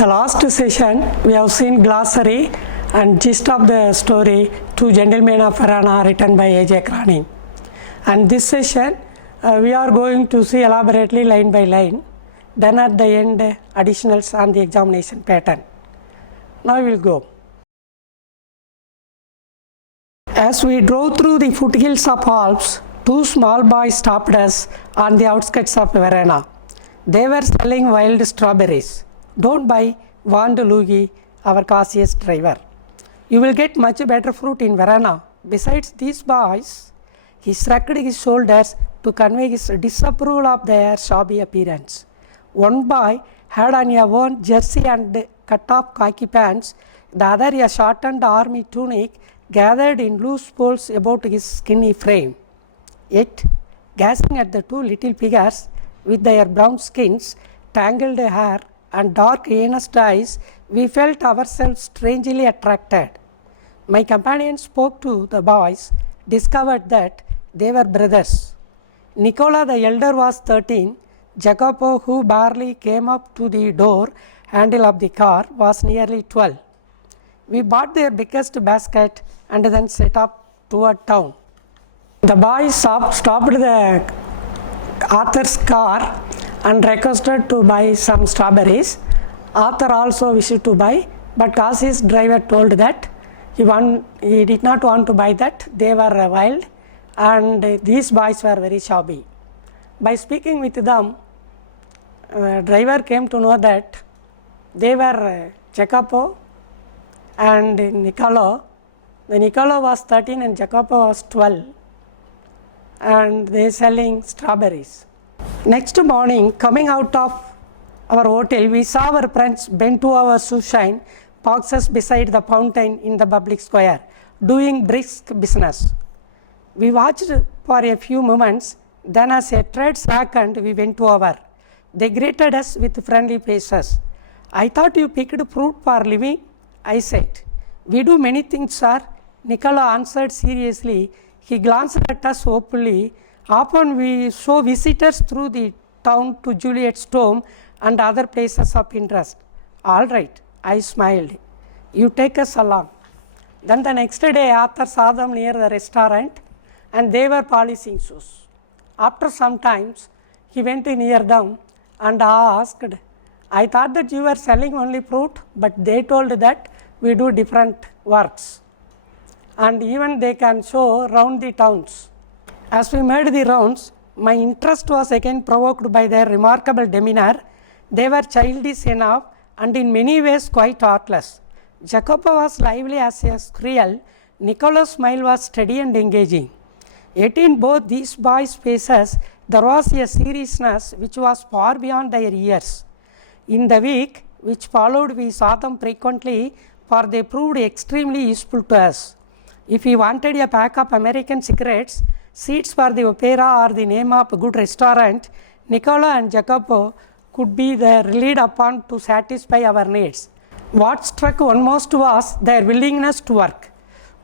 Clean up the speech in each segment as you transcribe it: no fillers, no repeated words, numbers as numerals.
The last session we have seen glossary and gist of the story Two Gentlemen of Verona written by A.J. Cronin. And this session we are going to see elaborately line by line. Then at the end additionals on the examination pattern. Now we will go. As we drove through the foothills of Alps, two small boys stopped us on the outskirts of Verona. They were selling wild strawberries. Don't buy, warned Luigi, our cautious driver. You will get much better fruit in Verona. Besides these boys, he shrugged his shoulders to convey his disapproval of their shabby appearance. One boy had on a worn jersey and cut-off khaki pants, the other a shortened army tunic gathered in loose folds about his skinny frame. Yet, gazing at the two little figures with their brown skins, tangled hair, and dark earnest eyes, we felt ourselves strangely attracted. My companion spoke to the boys, discovered that they were brothers. Nicola the elder was 13, Jacopo, who barely came up to the door handle of the car, was nearly 12. We bought their biggest basket and then set up toward town. The boys stopped the Arthur's car and requested to buy some strawberries. Arthur also wished to buy, but cautious driver told that he did not want to buy that. They were wild and these boys were very shabby. By speaking with them, driver came to know that they were Jacopo and Niccolo. The Niccolo was 13 and Jacopo was 12, and they selling strawberries. Next morning, coming out of our hotel, we saw our friends bent to our shoeshine boxes beside the fountain in the public square, doing brisk business. We watched for a few moments, then as a trade slackened, we went to our. They greeted us with friendly faces. I thought you picked fruit for living, I said. We do many things, sir, Nicola answered seriously. He glanced at us hopefully. Often we show visitors through the town to Juliet's tomb and other places of interest. All right, I smiled. You take us along. Then the next day, Arthur saw them near the restaurant and they were polishing shoes. After some time, he went near them and asked, I thought that you were selling only fruit, but they told that we do different works. And even they can show round the towns. As we made the rounds, my interest was again provoked by their remarkable demeanor. They were childish enough and in many ways quite artless. Jacopo was lively as a squirrel. Nicolo's smile was steady and engaging. Yet in both these boys' faces, there was a seriousness which was far beyond their years. In the week which followed, we saw them frequently, for they proved extremely useful to us. If we wanted a pack of American cigarettes, seats for the opera, or the name of a good restaurant, Nicola and Jacopo could be relied upon to satisfy our needs. What struck one most was their willingness to work.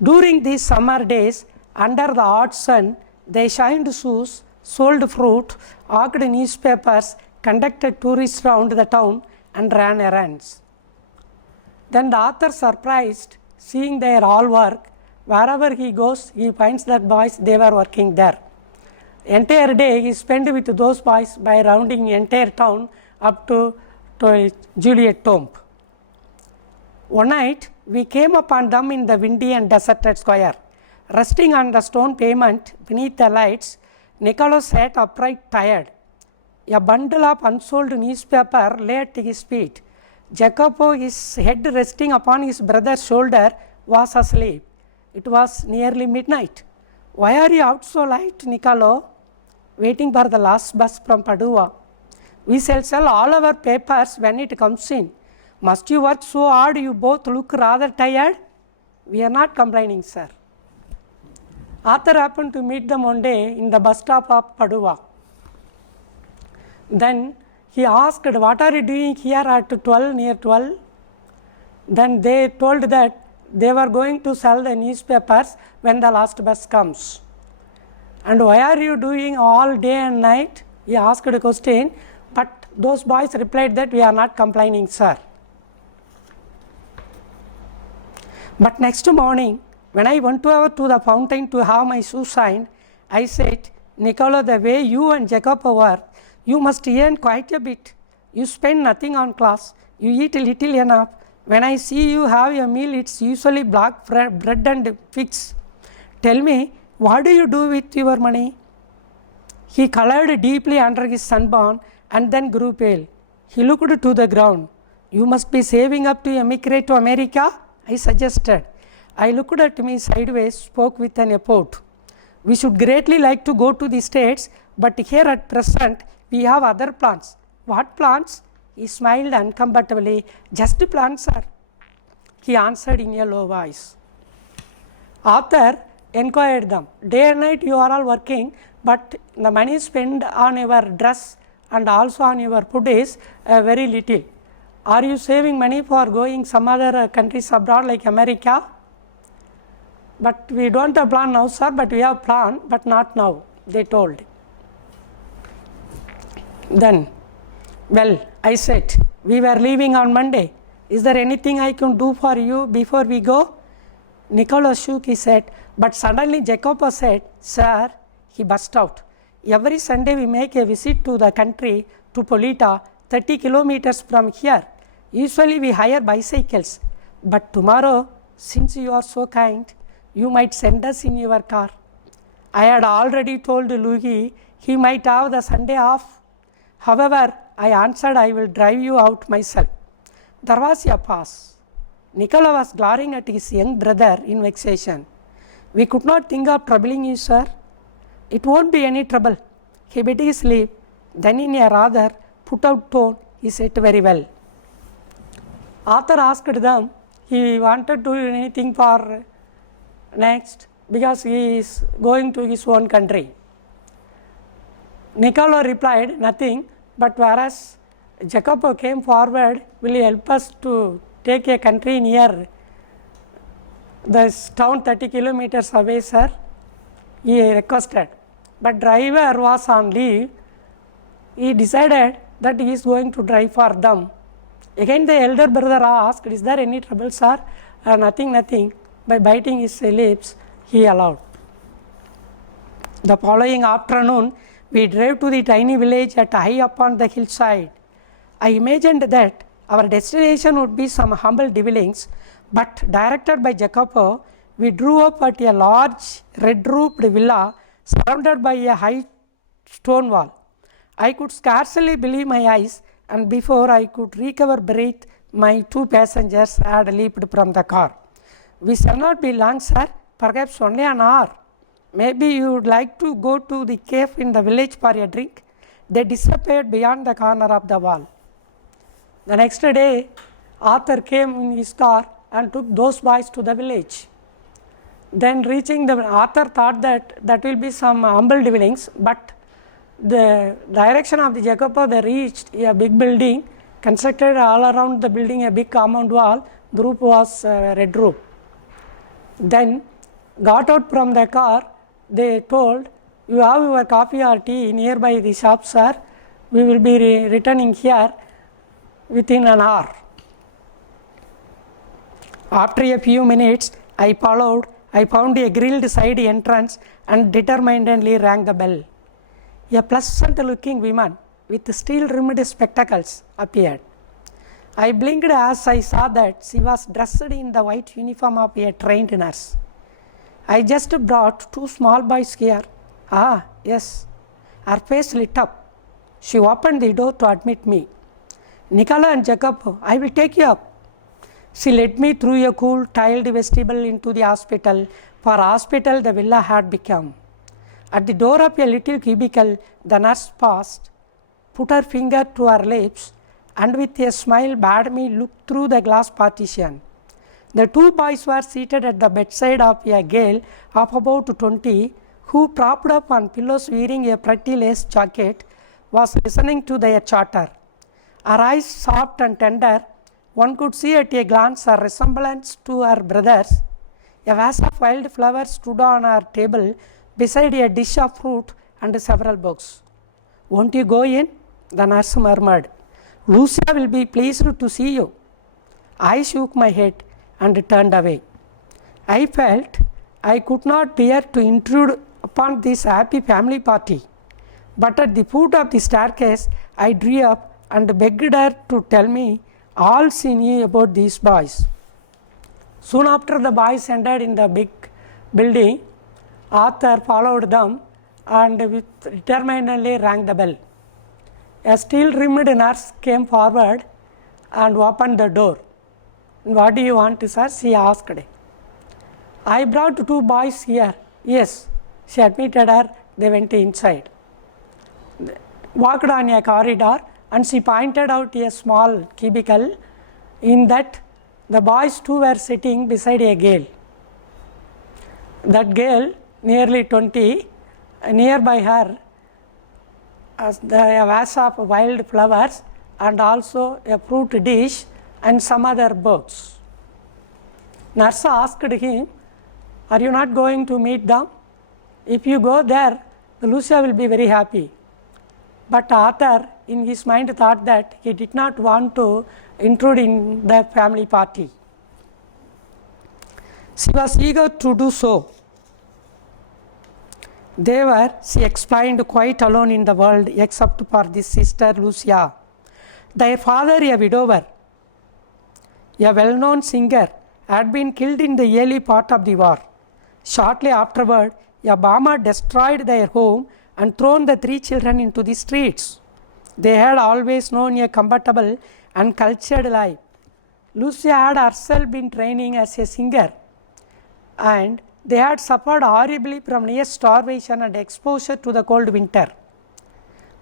During these summer days, under the hot sun, they shined shoes, sold fruit, hawked newspapers, conducted tourists round the town, and ran errands. Then the author, surprised, seeing their all work, wherever he goes, he finds that boys, they were working there. Entire day he spent with those boys by rounding entire town up to Juliet tomb. One night, we came upon them in the windy and deserted square. Resting on the stone pavement beneath the lights, Niccolo sat upright, tired. A bundle of unsold newspaper lay at his feet. Jacopo, his head resting upon his brother's shoulder, was asleep. It was nearly midnight. Why are you out so late, Niccolo? Waiting for the last bus from Padua. We shall sell all our papers when it comes in. Must you work so hard? You both look rather tired. We are not complaining, sir. Arthur happened to meet them one day in the bus stop of Padua. Then he asked, what are you doing here at 12, near 12? Then they told that they were going to sell the newspapers when the last bus comes. And why are you doing all day and night? He asked a question, but those boys replied that we are not complaining, sir. But next morning, when I went to the fountain to have my shoes shined, I said, Nicola, the way you and Jacopo were, you must earn quite a bit. You spend nothing on class. You eat little enough. When I see you have a meal, it's usually black bread and figs. Tell me, what do you do with your money? He colored deeply under his sunburn and then grew pale. He looked to the ground. You must be saving up to emigrate to America, I suggested. I looked at me sideways, spoke with an effort. We should greatly like to go to the States, but here at present we have other plans. What plans? He smiled uncomfortably. Just plans, sir. He answered in a low voice. Author enquired them. Day and night you are all working, but the money spent on your dress and also on your food is very little. Are you saving money for going some other countries abroad like America? But we don't have plan now, sir, but we have plan, but not now, they told. Then, well, I said, we were leaving on Monday. Is there anything I can do for you before we go? Nicholas shook his head, but suddenly Jacopo said, sir, he burst out. Every Sunday we make a visit to the country, to Polita, 30 kilometers from here. Usually we hire bicycles, but tomorrow, since you are so kind, you might send us in your car. I had already told Louis he might have the Sunday off. However, I answered I will drive you out myself. There was a pause. Nicola was glaring at his young brother in vexation. We could not think of troubling you, sir. It won't be any trouble. He bit his lip. Then in a rather put out tone, he said, very well. Author asked them, he wanted to do anything for next because he is going to his own country. Nicola replied, nothing, but whereas Jacopo came forward, will you help us to take a country near this town 30 kilometers away, sir? He requested. But driver was on leave. He decided that he is going to drive for them. Again the elder brother asked, is there any trouble, sir? Nothing. By biting his lips, he allowed. The following afternoon, we drove to the tiny village at high up on the hillside. I imagined that our destination would be some humble dwellings, but directed by Jacopo, we drew up at a large red-roofed villa surrounded by a high stone wall. I could scarcely believe my eyes, and before I could recover breath, my two passengers had leaped from the car. We shall not be long, sir, perhaps only an hour. Maybe you would like to go to the cave in the village for a drink. They disappeared beyond the corner of the wall. The next day, Arthur came in his car and took those boys to the village. Then reaching the Arthur thought that will be some humble dwellings, but the direction of the Jacopo, they reached a big building, constructed all around the building a big compound wall. The roof was red roof. Then got out from the car, they told, you have your coffee or tea nearby the shop, sir. We will be returning here within an hour. After a few minutes, I followed. I found a grilled side entrance and determinedly rang the bell. A pleasant looking woman with steel rimmed spectacles appeared. I blinked as I saw that she was dressed in the white uniform of a trained nurse. I just brought two small boys here. Ah, yes. Her face lit up. She opened the door to admit me. Nicola and Jacopo, I will take you up. She led me through a cool tiled vestibule into the hospital, for hospital the villa had become. At the door of a little cubicle, the nurse paused, put her finger to her lips, and with a smile bade me look through the glass partition. The two boys were seated at the bedside of a girl of about 20, who, propped up on pillows wearing a pretty lace jacket, was listening to their chatter. Her eyes soft and tender, one could see at a glance her resemblance to her brothers. A vase of wild flowers stood on her table beside a dish of fruit and several books. Won't you go in? The nurse murmured. Lucia will be pleased to see you. I shook my head and turned away. I felt I could not bear to intrude upon this happy family party, but at the foot of the staircase I drew up and begged her to tell me all she knew about these boys. Soon after the boys entered in the big building, Arthur followed them and with determinedly rang the bell. A steel-rimmed nurse came forward and opened the door. What do you want, sir? She asked. I brought 2 boys here. Yes, she admitted her. They went inside. Walked on a corridor and she pointed out a small cubicle. In that, the boys too were sitting beside a girl. That girl, nearly 20, nearby her, a vase of wild flowers and also a fruit dish and some other books. Nurse asked him, are you not going to meet them? If you go there, Lucia will be very happy. But Arthur, in his mind, thought that he did not want to intrude in the family party. She was eager to do so. They were, she explained, quite alone in the world except for this sister Lucia. Their father, a widower, a well-known singer, had been killed in the early part of the war. Shortly afterward, a bomber destroyed their home and thrown the 3 children into the streets. They had always known a comfortable and cultured life. Lucia had herself been training as a singer, and they had suffered horribly from near starvation and exposure to the cold winter.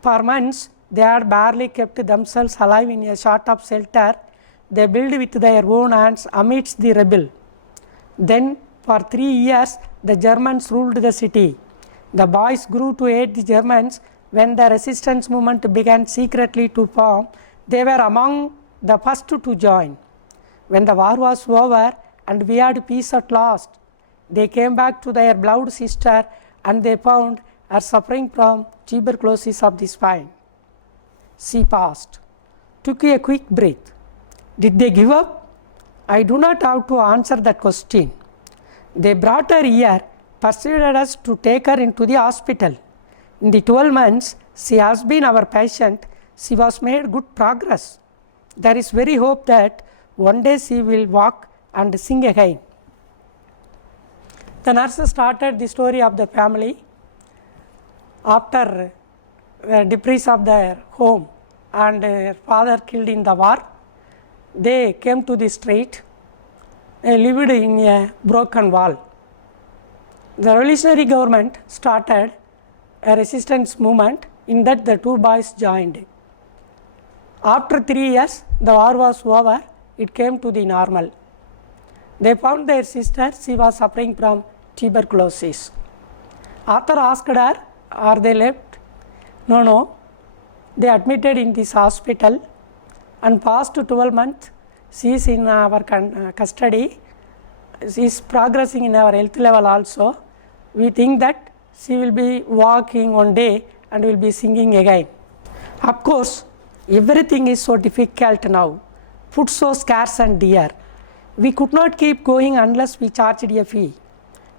For months, they had barely kept themselves alive in a sort of shelter they built with their own hands amidst the rubble. Then, for 3 years, the Germans ruled the city. The boys grew to hate the Germans. When the resistance movement began secretly to form, they were among the first to join. When the war was over and we had peace at last, they came back to their beloved sister and they found her suffering from tuberculosis of the spine. She paused, took a quick breath. Did they give up? I do not have to answer that question. They brought her here, persuaded us to take her into the hospital. In the 12 months she has been our patient, she was made good progress. There is very hope that one day she will walk and sing again. The nurse started the story of the family. After the debris of their home and their father killed in the war, they came to the street. They lived in a broken wall. The revolutionary government started a resistance movement. In that, the 2 boys joined. After 3 years, the war was over. It came to the normal. They found their sister. She was suffering from tuberculosis. Arthur asked her, are they left? No. They admitted in this hospital, and past 12 months she is in our custody. She is progressing in our health level also. We think that she will be walking one day and will be singing again. Of course, everything is so difficult now. Food so scarce and dear. We could not keep going unless we charged a fee.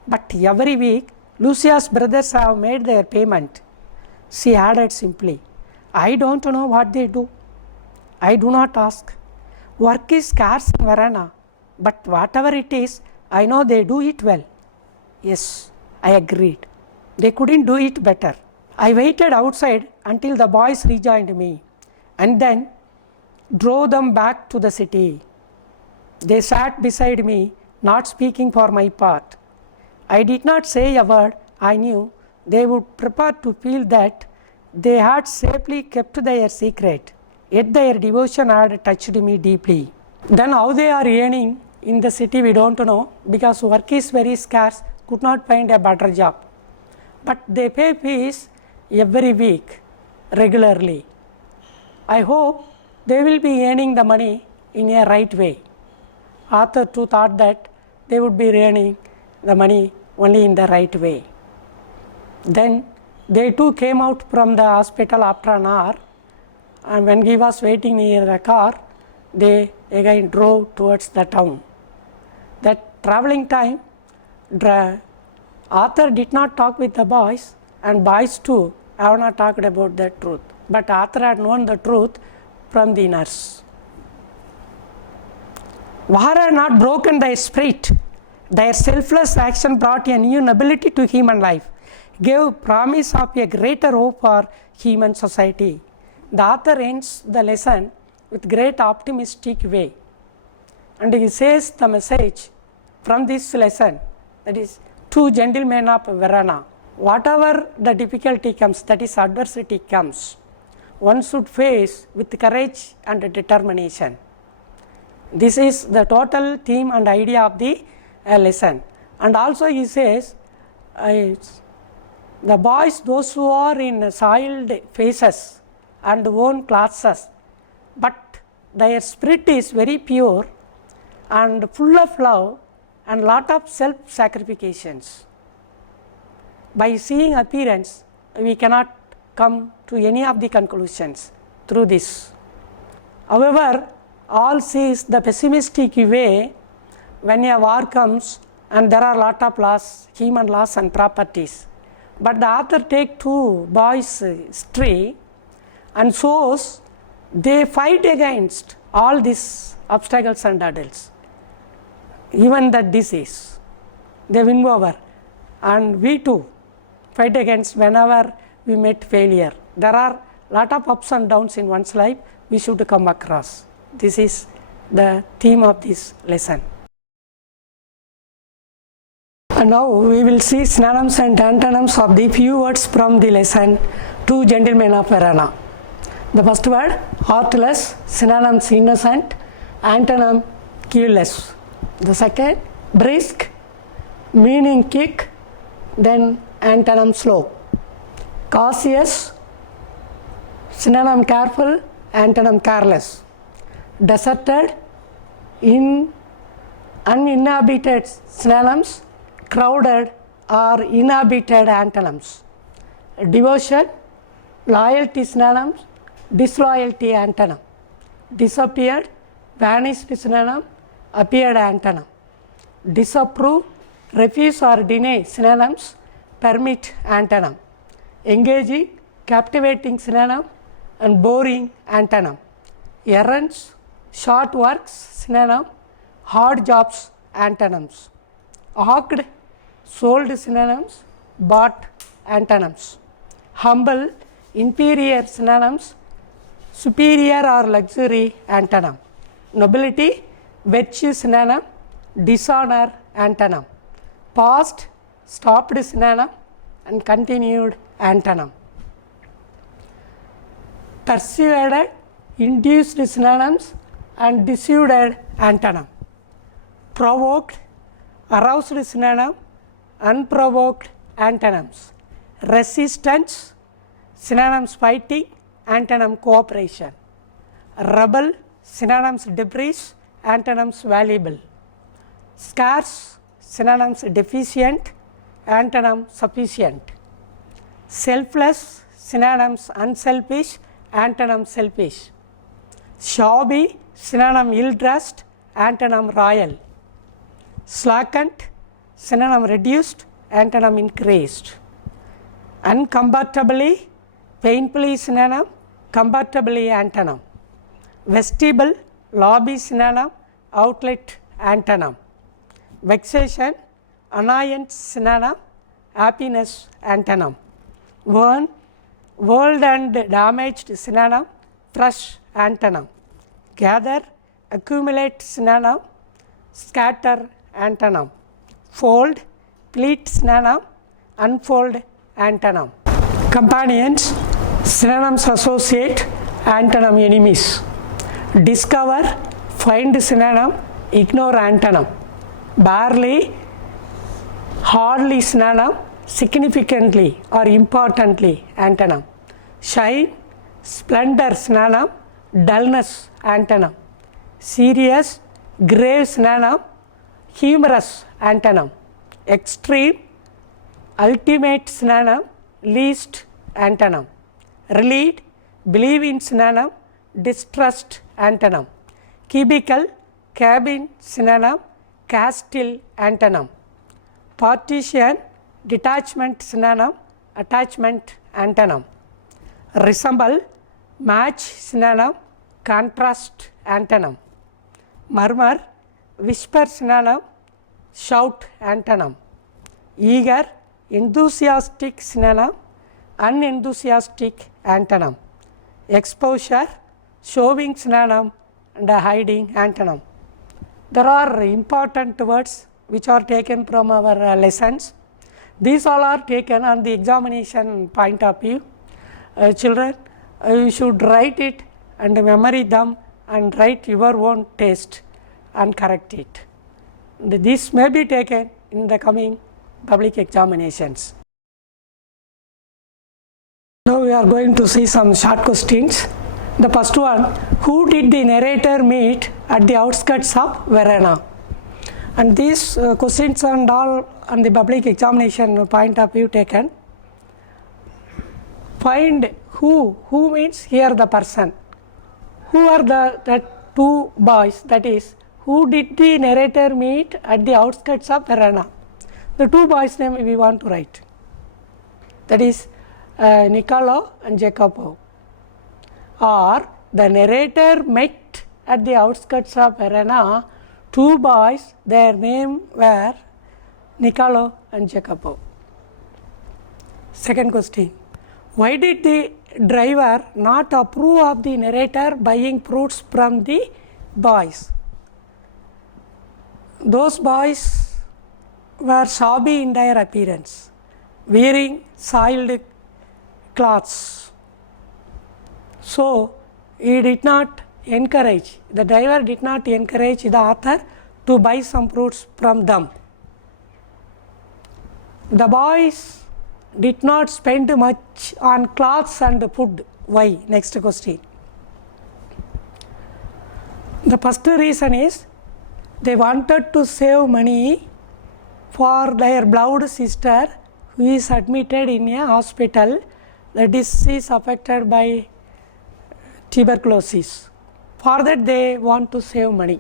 But every week, Lucia's brothers have made their payment. She added simply, I don't know what they do. I do not ask. Work is scarce in Verona, but whatever it is, I know they do it well. Yes, I agreed. They couldn't do it better. I waited outside until the boys rejoined me and then drove them back to the city. They sat beside me, not speaking for my part. I did not say a word. I knew they would prefer to feel that they had safely kept their secret, yet their devotion had touched me deeply. Then how they are earning in the city we don't know, because work is very scarce, could not find a better job. But they pay fees every week, regularly. I hope they will be earning the money in a right way. Arthur too thought that they would be earning the money only in the right way. Then they too came out from the hospital after an hour, and when he was waiting near the car, they again drove towards the town. That traveling time The author did not talk with the boys, and boys too have not talked about the truth, but author had known the truth from the nurse. War had not broken their spirit. Their selfless action brought a new nobility to human life, gave promise of a greater hope for human society. The author ends the lesson with great optimistic way, and he says the message from this lesson, that is, two gentlemen of Verona. Whatever the difficulty comes, that is adversity comes, one should face with courage and determination. This is the total theme and idea of the lesson. And also he says, the boys, those who are in soiled faces and worn clothes, but their spirit is very pure and full of love and lot of self-sacrifications. By seeing appearance, we cannot come to any of the conclusions through this. However, all sees the pessimistic way when a war comes and there are lot of loss, human loss and properties. But the author take two boys' history and shows they fight against all these obstacles and hurdles, even the disease. They win over, and we too fight against whenever we meet failure. There are lot of ups and downs in one's life we should come across. This is the theme of this lesson. And now we will see synonyms and antonyms of the few words from the lesson, Two Gentlemen of Verona. The first word, heartless, synonyms innocent, antonym keyless. The second, brisk, meaning kick, then antonym slow. Cautious, synonym careful, antonym careless. Deserted, uninhabited, synonyms crowded or inhabited, antonyms. Devotion, loyalty, synonyms disloyalty, antonym. Disappeared, vanished, synonym appeared, antonym. Disapprove, refuse or deny, synonyms permit, antonym. Engaging, captivating, synonym and boring, antonym. Errands, short works, synonym hard jobs, antonyms. Hawked, sold, synonyms bought, antonyms. Humble, inferior, synonyms superior or luxury, antonym. Nobility, virtue, synonym dishonor, antonym. Past, stopped, synonym and continued, antonym. Persuaded, induced, synonyms and deceived, antonym. Provoked, aroused, synonym unprovoked, antonyms. Resistance, synonyms fighting, antonym cooperation. Rebel, synonyms debris, antonyms valuable. Scarce, synonyms deficient, antonym sufficient. Selfless, synonyms unselfish, antonym selfish. Shabby, synonym ill-dressed, antonym royal. Slackened, synonym reduced, antonym increased. Uncomfortably, painfully, synonym comfortably, antonym. Vestibule, lobby, synonym outlet, antonym. Vexation, annoyance, synonym happiness, antonym. Worn, world and damaged, synonym fresh, antonym. Gather, accumulate, synonym scatter, antonym. Fold, pleat, synonym unfold, antonym. Companions, synonyms associate, antonym enemies. Discover, find, synonym ignore, antonym. Barely, hardly, synonym significantly or importantly, antonym. Shine, splendor, synonym dullness, antonym. Serious, grave, synonym humorous, antonym. Extreme, ultimate, synonym least, antonym. Relieved, believe in, synonym distrust, antonym. Cubicle, cabin, synonym castle, antonym. partition, detachment synonym, attachment antonym. Resemble, match synonym, contrast antonym. Murmur, whisper synonym, shout antonym. Eager, enthusiastic synonym, unenthusiastic antonym. Exposure, showing synonym, and hiding antonym. There are important words which are taken from our lessons. These all are taken on the examination point of view. Children, you should write it and memory them and write your own taste and correct it. This may be taken in the coming public examinations. Now we are going to see some short questions. The first one, who did the narrator meet at the outskirts of Verona? And these questions and all on the public examination point of view taken. Find who means here the person. Who are the two boys, that is, who did the narrator meet at the outskirts of Verona? The two boys' name we want to write. That is Niccolo and Jacopo. Or the narrator met at the outskirts of Verona two boys, their name were Niccolo and Jacopo. Second question, why did the driver not approve of the narrator buying fruits from the boys? Those boys were shabby in their appearance, wearing soiled clothes. So, he did not encourage, the driver did not encourage the author to buy some fruits from them. The boys did not spend much on clothes and food. Why? Next question. The first reason is they wanted to save money for their beloved sister who is admitted in a hospital that is affected by tuberculosis. For that they want to save money.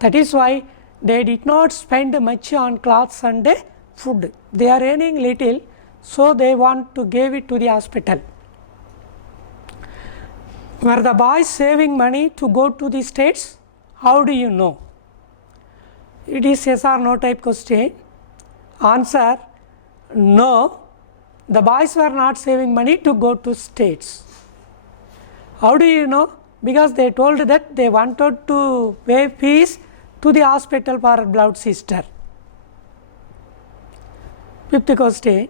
That is why they did not spend much on clothes and food. They are earning little, so they want to give it to the hospital. Were the boys saving money to go to the States? How do you know? It is yes or no type question. Answer, no. The boys were not saving money to go to States. How do you know? Because they told that they wanted to pay fees to the hospital for beloved sister. Fifth question,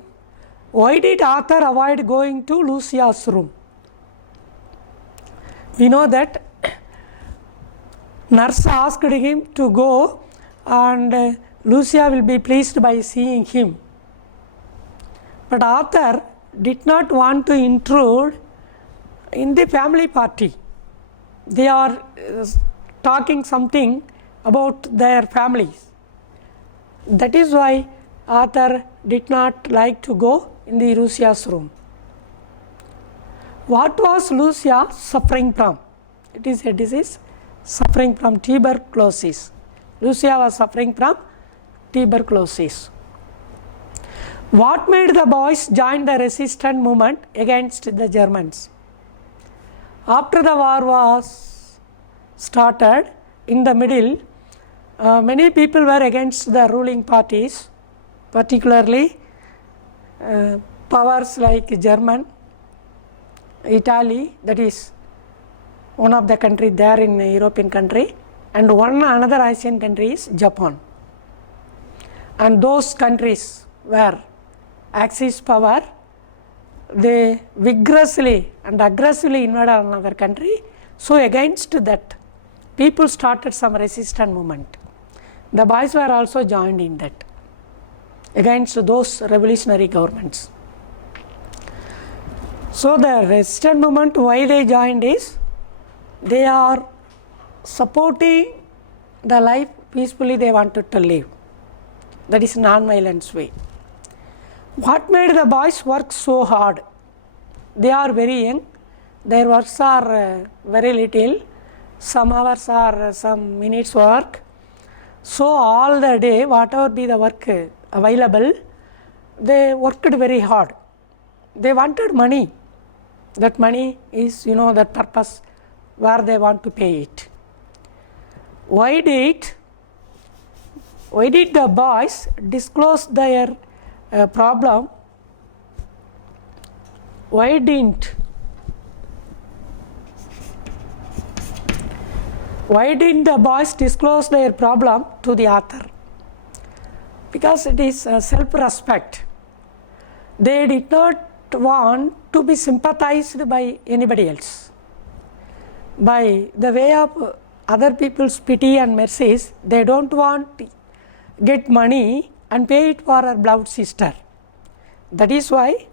why did author avoid going to Lucia's room? We know that nurse asked him to go and Lucia will be pleased by seeing him. But author did not want to intrude in the family party. They are talking something about their families. That is why author did not like to go in the Lucia's room. What was Lucia suffering from? It is a disease suffering from tuberculosis. Lucia was suffering from tuberculosis. What made the boys join the resistance movement against the Germans? After the war was started, in the middle, many people were against the ruling parties, particularly powers like German, Italy, that is one of the country there in a European country, and another Asian country is Japan. And those countries were Axis power, they vigorously and aggressively invaded another country. So against that, people started some resistance movement. The boys were also joined in that against those revolutionary governments. So the resistance movement, why they joined is they are supporting the life peacefully they wanted to live. That is non-violence way. What made the boys work so hard? They are very young, their works are very little, some hours or some minutes work, So all the day, whatever be the work available, they worked very hard. They wanted money. That money is, that purpose where they want to pay it. Why did the boys disclose their problem? Why didn't the boys disclose their problem to the author? Because it is self-respect. They did not want to be sympathized by anybody else. By the way of other people's pity and mercies, they don't want to get money and pay it for her beloved sister. That is why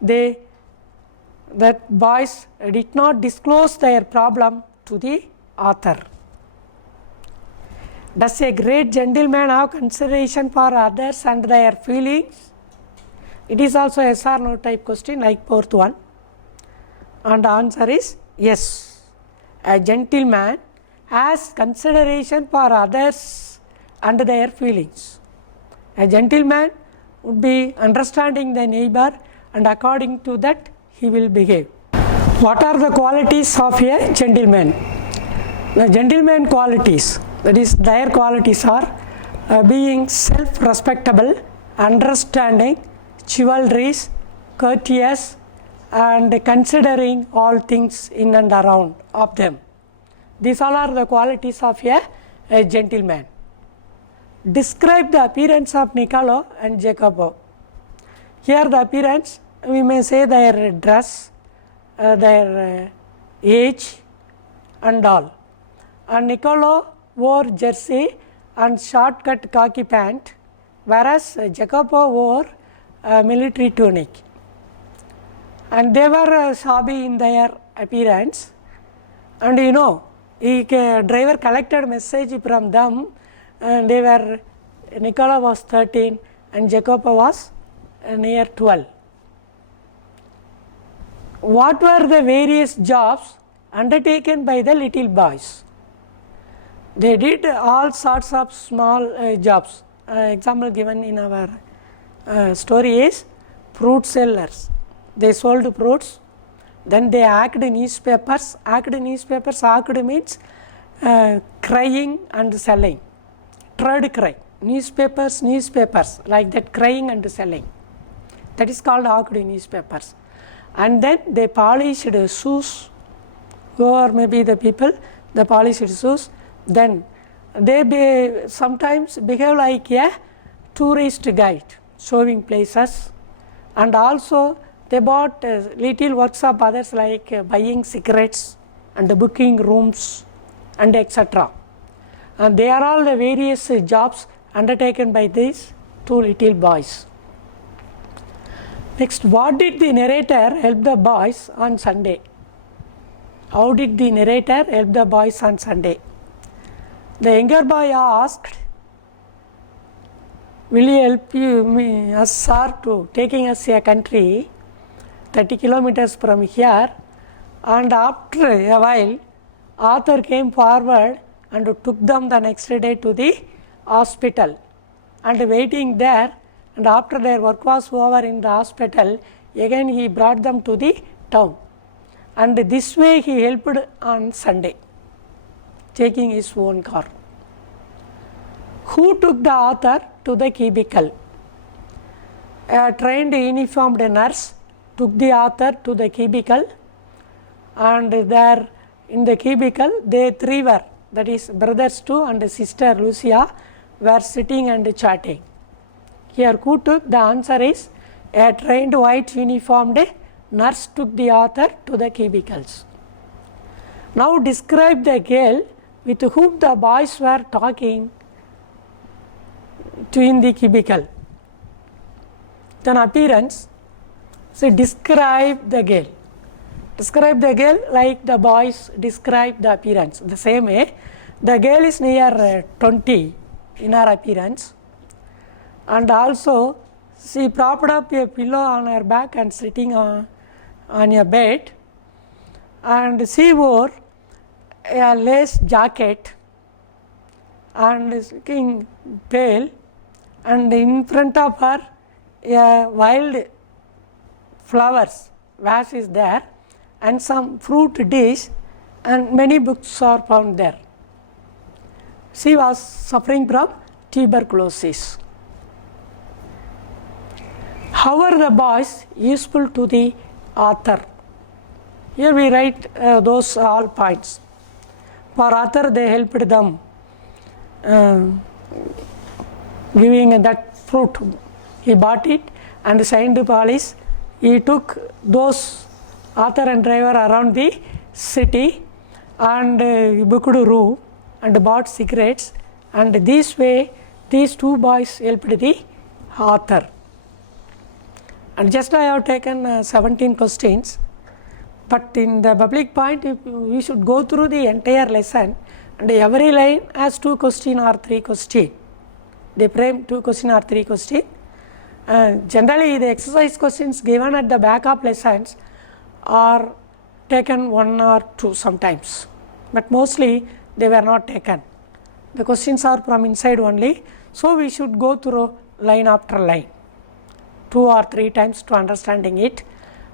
that boys did not disclose their problem to the author. Does a great gentleman have consideration for others and their feelings? It is also a yes or no type question like fourth one. And the answer is yes. A gentleman has consideration for others and their feelings. A gentleman would be understanding the neighbor, and according to that he will behave. What are the qualities of a gentleman? The gentleman qualities, that is their qualities are being self-respectable, understanding, chivalrous, courteous, and considering all things in and around of them. These all are the qualities of a gentleman. Describe the appearance of Niccolo and Jacopo. Here the appearance, we may say their dress, their age and all. And Niccolo wore jersey and short cut khaki pant, whereas Jacopo wore military tunic. And they were shabby in their appearance. And driver collected message from them, and Niccolo was 13 and Jacopo was near 12. What were the various jobs undertaken by the little boys? They did all sorts of small jobs. Example given in our story is fruit sellers. They sold fruits. Then they act newspapers. Act means crying and selling. Trade cry. Newspapers, like that, crying and selling. That is called act newspapers. And then they polished shoes. Whoever may be the people, the polished shoes. Then they sometimes behave like a tourist guide, showing places. And also they bought little works of others like buying cigarettes and booking rooms and etc. And they are all the various jobs undertaken by these two little boys. Next, what did the narrator help the boys on Sunday? How did the narrator help the boys on Sunday? The younger boy asked, will you help us, sir, to taking us a country 30 kilometers from here? And after a while, author came forward and took them the next day to the hospital, and waiting there, and after their work was over in the hospital, again he brought them to the town, and this way he helped on Sunday, taking his own car. Who took the author to the cubicle? A trained uniformed nurse took the author to the cubicle, and there in the cubicle they three were, that is brothers 2 and sister Lucia, were sitting and chatting. Here who took? The answer is a trained white uniformed nurse took the author to the cubicles. Now describe the girl with whom the boys were talking to in the cubicle. Then appearance. So describe the girl. Describe the girl like the boys describe the appearance. The same way, the girl is near 20 in her appearance, and also she propped up a pillow on her back and sitting on a bed, and she wore a lace jacket and is looking pale, and in front of her a wild flowers vase is there and some fruit dish, and many books are found there. She was suffering from tuberculosis. How are the boys useful to the author? Here we write those all points. For author, they helped them giving that fruit. He bought it and signed the polish. He took those author and driver around the city and booked a room and bought cigarettes, and this way these two boys helped the author. And just I have taken 17 questions, but in the public point we should go through the entire lesson, and every line has 2 questions or 3 questions. They frame 2 questions or 3 questions. Generally the exercise questions given at the back of lessons are taken 1 or 2 sometimes, but mostly they were not taken. The questions are from inside only, so we should go through line after line 2 or 3 times to understanding it,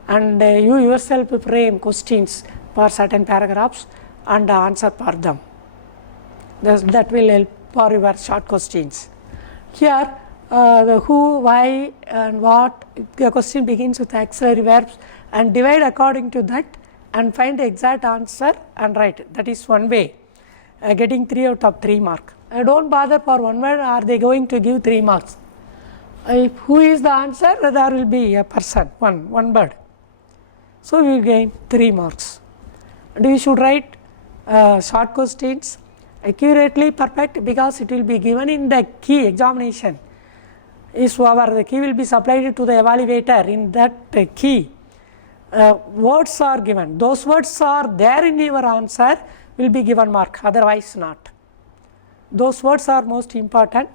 and you yourself frame questions for certain paragraphs and answer for them. That will help for your short questions. Here the who, why and what, the question begins with auxiliary verbs and divide according to that and find the exact answer and write. That is one way getting 3 out of 3 mark. Don't bother for one word, are they going to give 3 marks. If who is the answer, there will be a person, one bird. So we will gain 3 marks. And we should write short questions accurately perfect, because it will be given in the key examination. Is over, the key will be supplied to the evaluator. In that key, words are given. Those words are there in your answer, will be given mark, otherwise not. Those words are most important,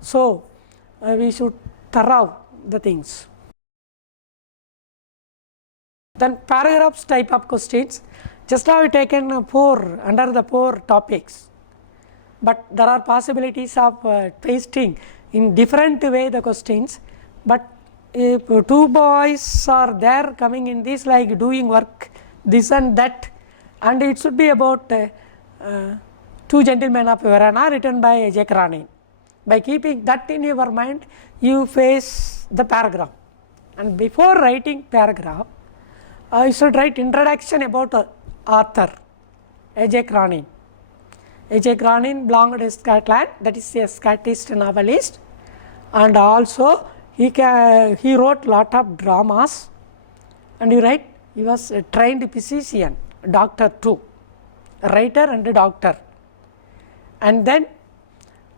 so we should thorough the things. Then paragraphs type of questions. Just I have taken 4 under the 4 topics, but there are possibilities of pasting in different way the questions. But if 2 boys are there coming in this, like doing work this and that, and it should be about 2 gentlemen of Verona written by Jack Rani. By keeping that in your mind, you face the paragraph, and before writing paragraph you should write introduction about author A.J. Cronin. A.J. Cronin belonged to Scotland, that is a Scottish novelist, and also he wrote lot of dramas, and you write he was a trained physician, doctor too, writer and doctor. And then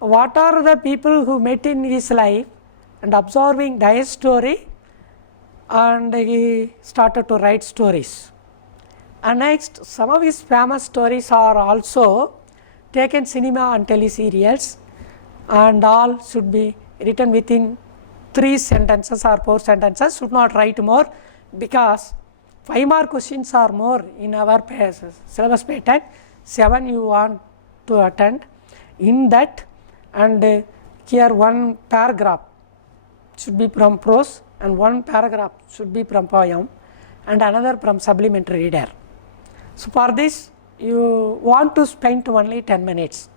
what are the people who met in his life, and observing their story, and he started to write stories. And next, some of his famous stories are also taken cinema and teleserials, and all should be written within 3 sentences or 4 sentences, should not write more, because 5 more questions are more in our syllabus pattern, 7 you want to attend in that, and here 1 paragraph should be from prose, and 1 paragraph should be from poem, and another from supplementary reader. So for this you want to spend only 10 minutes.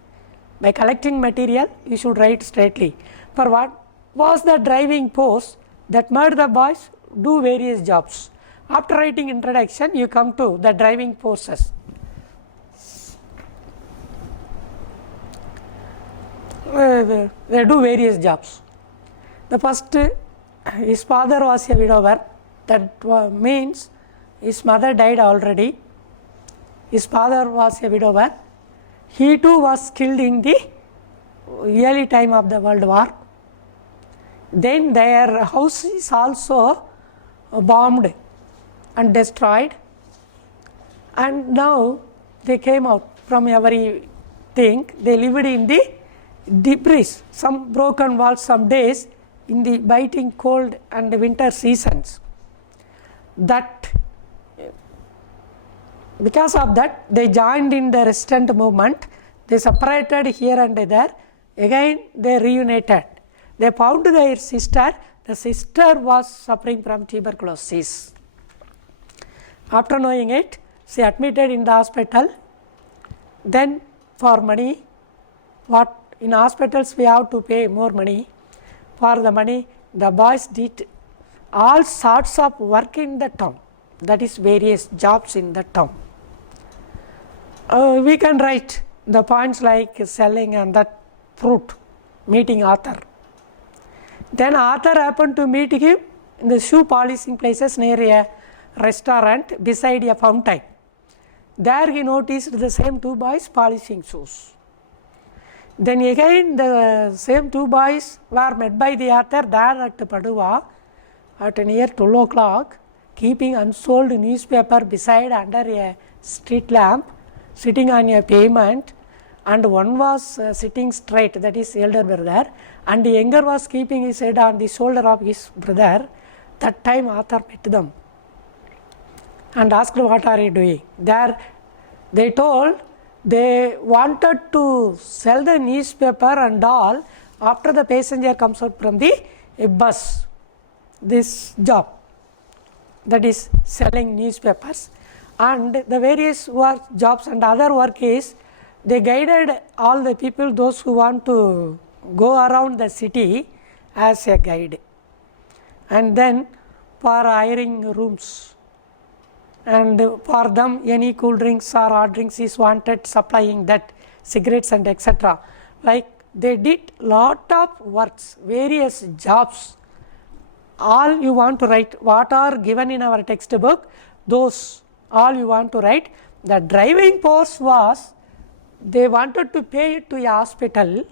By collecting material, you should write straightly. For what was the driving force that made the boys do various jobs? After writing introduction, you come to the driving forces. They do various jobs. The first, his father was a widower, that means his mother died already. His father was a widower. He too was killed in the early time of the World War. Then their house is also bombed and destroyed, and now they came out from everything. They lived in the debris, some broken walls, some days in the biting cold and winter seasons. That because of that, they joined in the resistance movement. They separated here and there. Again they reunited. They found their sister. The sister was suffering from tuberculosis. After knowing it, she admitted in the hospital. Then for money, what in hospitals we have to pay more money. For the money, the boys did all sorts of work in the town, that is various jobs in the town. We can write the points like selling and that fruit, meeting author. Then author happened to meet him in the shoe polishing places near a restaurant beside a fountain. There he noticed the same two boys polishing shoes. Then again the same two boys were met by the author there at Padua at near 12 o'clock, keeping unsold newspaper beside under a street lamp, sitting on a pavement, and one was sitting straight, that is elder brother, and the younger was keeping his head on the shoulder of his brother. That time author met them and asked, what are you doing? There they told they wanted to sell the newspaper and all after the passenger comes out from the bus. This job, that is selling newspapers, and the various work jobs and other work is they guided all the people, those who want to go around the city as a guide, and then for hiring rooms, and for them any cool drinks or hot drinks is wanted, supplying that, cigarettes and etc. Like they did lot of works, various jobs. All you want to write, what are given in our textbook, those all you want to write. The driving force was they wanted to pay it to a hospital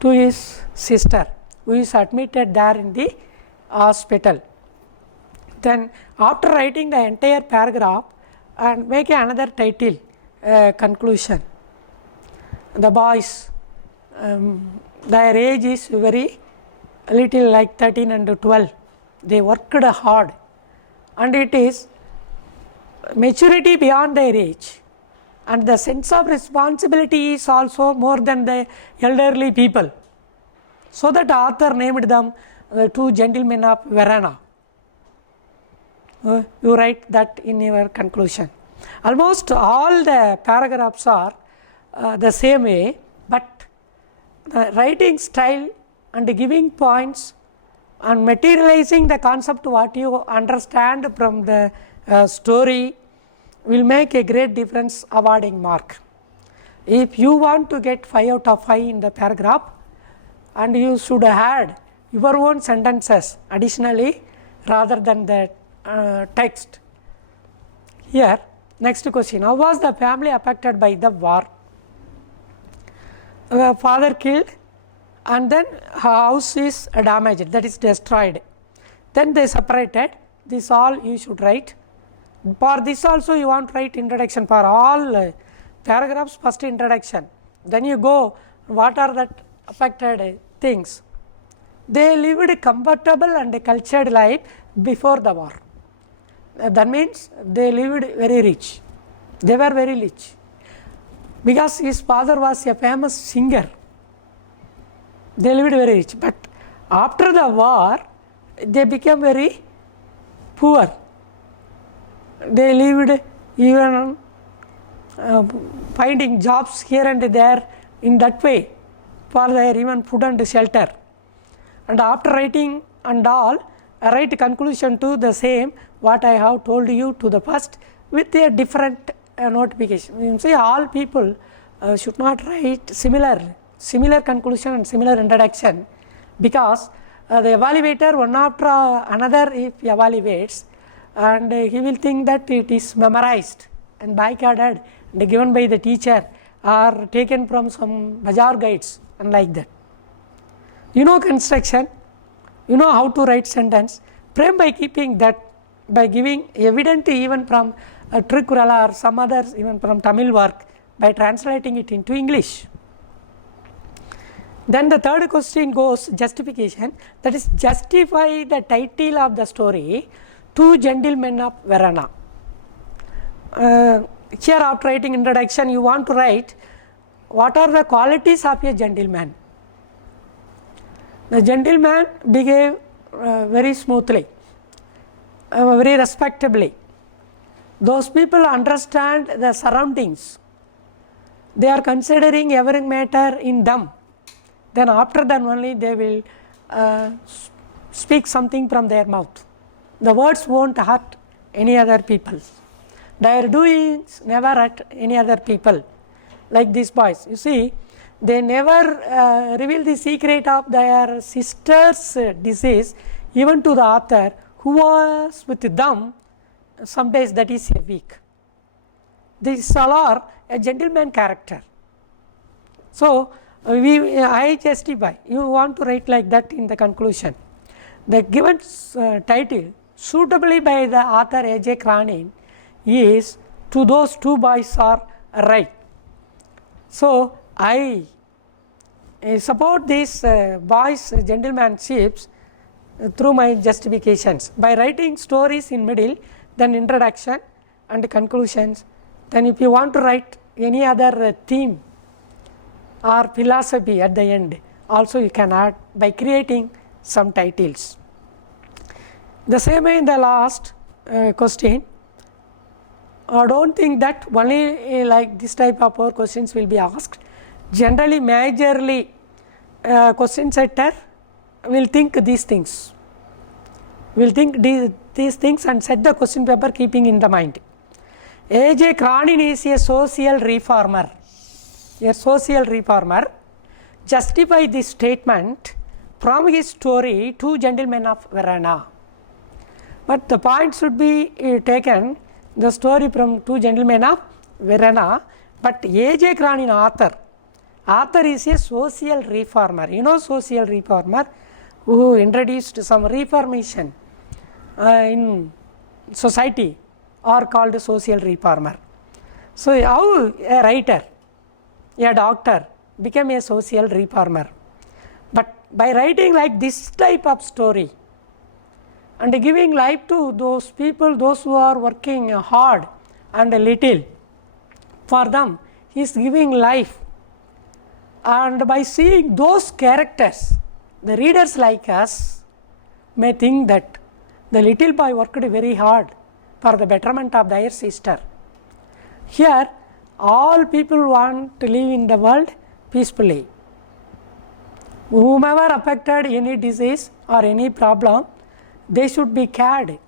to his sister who is admitted there in the hospital. Then after writing the entire paragraph and make another title, conclusion. The boys, their age is very little, like 13 and 12. They worked hard, and it is maturity beyond their age, and the sense of responsibility is also more than the elderly people. So that author named them the two gentlemen of Verona. You write that in your conclusion. Almost all the paragraphs are the same way, but the writing style and giving points and materializing the concept what you understand from the story will make a great difference awarding mark. If you want to get 5 out of 5 in the paragraph, and you should add your own sentences additionally rather than the text. Here next question, how was the family affected by the war? Father killed, and then house is damaged, that is destroyed. Then they separated. This all you should write. For this also you want to write introduction for all paragraphs, first introduction. Then you go, what are that affected things? They lived a comfortable and cultured life before the war. That means they lived very rich. They were very rich because his father was a famous singer. They lived very rich, but after the war they became very poor. They lived even finding jobs here and there in that way for their even food and shelter. And after writing and all, I write conclusion to the same what I have told you to the first with a different notification. You see, all people should not write similar conclusion and similar introduction, because the evaluator one after another if evaluates, and he will think that it is memorized and by-carded and given by the teacher or taken from some bazaar guides and like that. You know construction, you know how to write sentence, frame by keeping that, by giving evident even from Trikkurala or some others even from Tamil work, by translating it into English. Then the third question goes justification, that is justify the title of the story, Two Gentlemen of Verona. here after writing introduction, you want to write what are the qualities of a gentleman. The gentleman behave very smoothly, very respectably. Those people understand the surroundings. They are considering every matter in them. Then after that only they will speak something from their mouth. The words won't hurt any other people. Their doings never hurt any other people. Like these boys, you see, they never reveal the secret of their sister's disease even to the author who was with them some days, that is a week. These all are a gentleman character. So, I justify, you want to write like that in the conclusion. The given title suitably by the author A.J. Cronin is To Those Two Boys Are Right. So, I support these boys' gentlemanships through my justifications by writing stories in middle, then introduction and conclusions. Then if you want to write any other theme or philosophy at the end, also you can add by creating some titles. The same way in the last question, I don't think that only like this type of questions will be asked. Generally, majorly question setter will think these things. Will think these things and set the question paper keeping in the mind. A.J. Cronin is a social reformer. A social reformer. Justify this statement from his story Two Gentlemen of Verona. But the point should be taken the story from Two Gentlemen of Verona. But A.J. Cronin author is a social reformer. You know, social reformer who introduced some reformation in society are called social reformer. So, how a writer, a doctor became a social reformer? But by writing like this type of story and giving life to those people, those who are working hard and little, for them he is giving life. And by seeing those characters, the readers like us may think that the little boy worked very hard for the betterment of their sister. Here, all people want to live in the world peacefully. Whomever affected any disease or any problem, they should be cared.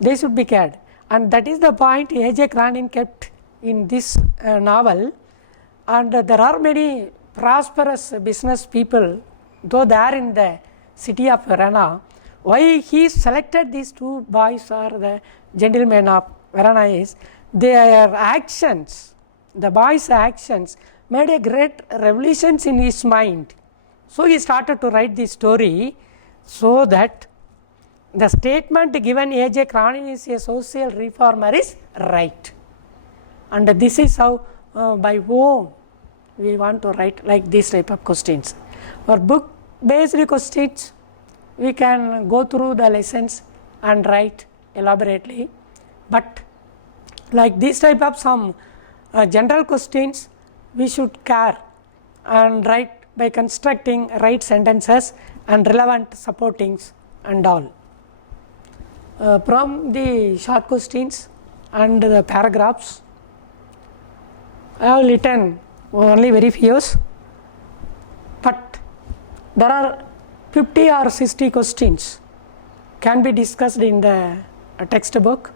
They should be cared. And that is the point A.J. Cronin kept in this novel. And there are many prosperous business people, though they are in the city of Verona. Why he selected these two boys or the gentlemen of Verona is their actions, the boys' actions made a great revolution in his mind. So, he started to write this story so that the statement given A.J. Cronin is a social reformer is right. And this is how by whom we want to write like this type of questions. For book based questions, we can go through the lessons and write elaborately, but like this type of some general questions, we should care and write by constructing right sentences and relevant supportings and all. From the short questions and the paragraphs, I have written only very few, but there are 50 or 60 questions can be discussed in the textbook.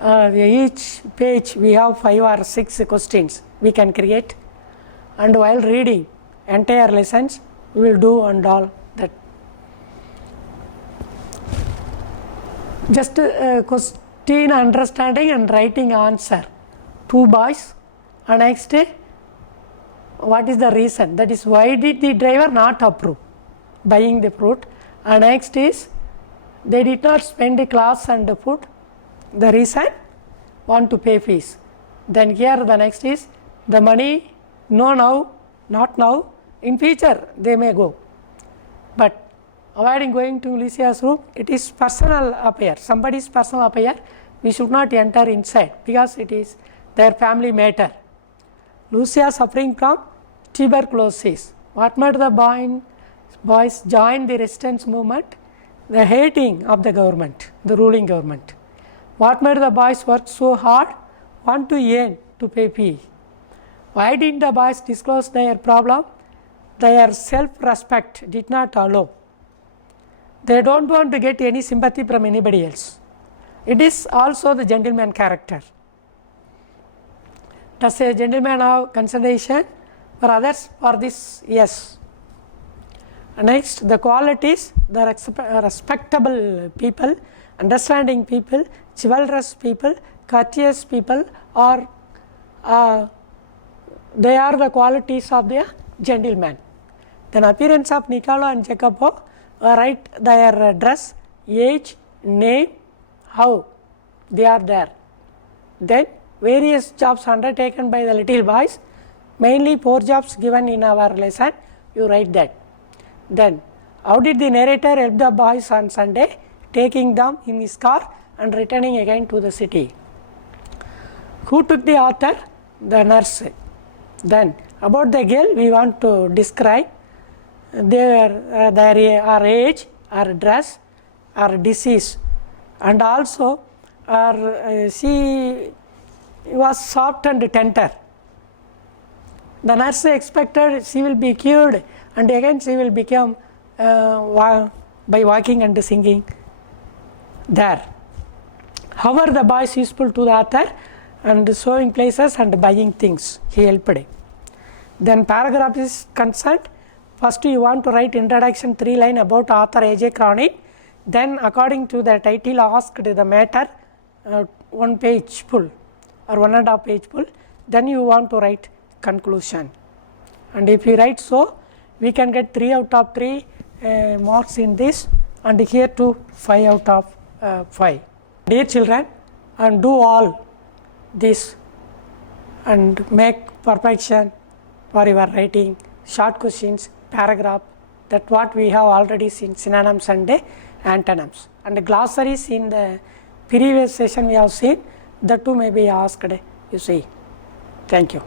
Each page we have 5 or 6 questions we can create, and while reading entire lessons we will do and all that. Just question understanding and writing answer. 2 boys, and next what is the reason, that is why did the driver not approve buying the fruit, and next is they did not spend the class and the food, the reason want to pay fees. Then here the next is the money, no now, not now, in future they may go, but avoiding going to Lysia's room, it is personal affair, somebody's personal affair, we should not enter inside because it is their family matter. Lucia suffering from tuberculosis. What made the boys join the resistance movement? The hating of the government, the ruling government. What made the boys work so hard? Want to earn, to pay fee. Why didn't the boys disclose their problem? Their self-respect did not allow. They don't want to get any sympathy from anybody else. It is also the gentleman character. Does a gentleman have consideration for others? For this, yes. Next, the qualities, the respectable people, understanding people, chivalrous people, courteous people, or they are the qualities of the gentleman. Then appearance of Niccolo and Jacopo, write their dress, age, name, how they are there. Then various jobs undertaken by the little boys, mainly 4 jobs given in our lesson, you write that. Then how did the narrator help the boys on Sunday, taking them in his car and returning again to the city? Who took the author? The nurse. Then about the girl, we want to describe their age, or dress, or disease, and also she was soft and tender. The nurse expected she will be cured, and again she will become by walking and singing there. However, the boy is useful to the author and showing places and buying things, he helped. Then paragraph is concerned. First you want to write introduction 3 line about author A.J. Crowley. Then according to the title asked the matter 1 page full or 1.5 page full. Then you want to write conclusion. And if you write so, we can get 3 out of 3 marks in this, and here too 5 out of 5. Dear children, and do all this and make perfection for your writing, short questions, paragraph, that what we have already seen, synonyms and antonyms. And glossaries in the previous session we have seen, that too may be asked, you see. Thank you.